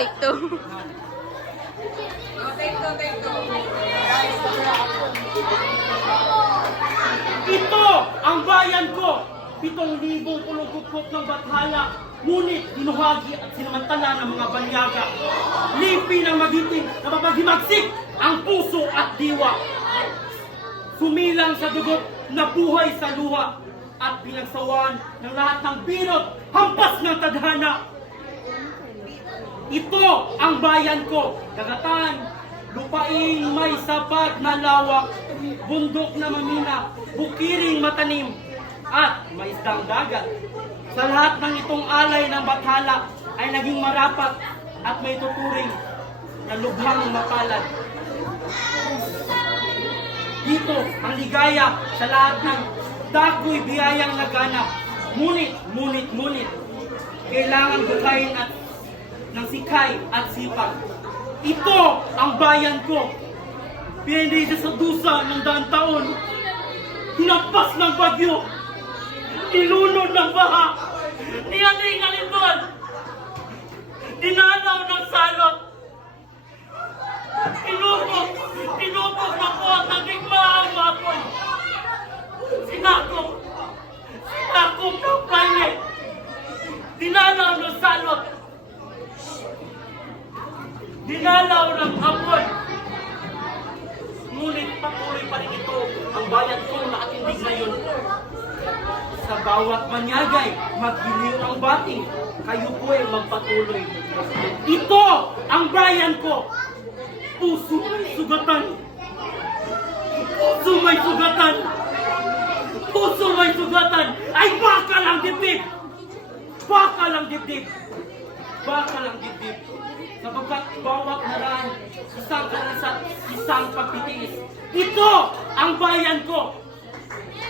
Take two. Ito ang bayan ko. 7,000 pulong-kupkop ng bathala. Ngunit dinuhagi at sinamantala ng mga banyaga. Lipi ng magiting na mapaghimagsik ang puso at diwa. Sumilang sa dugot na buhay sa luha at pinagsawan ng lahat ng binot, hampas ng tadhana. Ito ang bayan ko, dagatan, lupain may sapat na lawak, bundok na mamina, bukiring matanim, at may isdang dagat. Sa lahat ng itong alay ng bathala ay naging marapat at may tuturing na lubhang mapalad. Dito ang ligaya sa lahat ng dakoy biyayang naganap. Ngunit, kailangan bukayin at ng sikay at sipag. Ito ang bayan ko. Pinili sa dusa ng daang taon. Hinampas ng bagyo. Nilunod ng baha. Niyating alindon. Dinanaw ng salot. Tinubog na po at nagigmaang ako. Sinakop ng planet. Dinanaw ng salot. Dinalaw ng hapon. Ngunit patuloy pa rin ito ang bayan kong nakatindig ngayon. Sa bawat manyagay, maggiliw ang bati. Kayo po ay magpatuloy. Ito ang bayan ko. Puso may sugatan. Puso may sugatan. Puso may sugatan. Ay bakal ang dibdib. Bakal ang dibdib. Bakal ang dibdib. Sapagkat bawat haraan, isang karisat, isang pagtitiis. Ito ang bayan ko.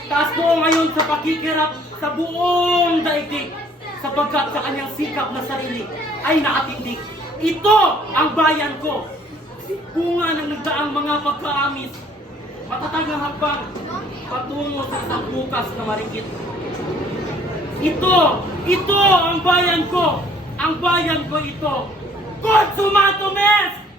Taas ko ngayon sa pagkikirap sa buong daigdig. Sapagkat sa kanyang sikap na sarili ay nakatindig. Ito ang bayan ko. Bunga ng nagdaang mga pagkaamis. Matatag ang hakbang patungo sa isang bukas na marikit. Ito ang bayan ko. Ang bayan ko ito. Consumato mes!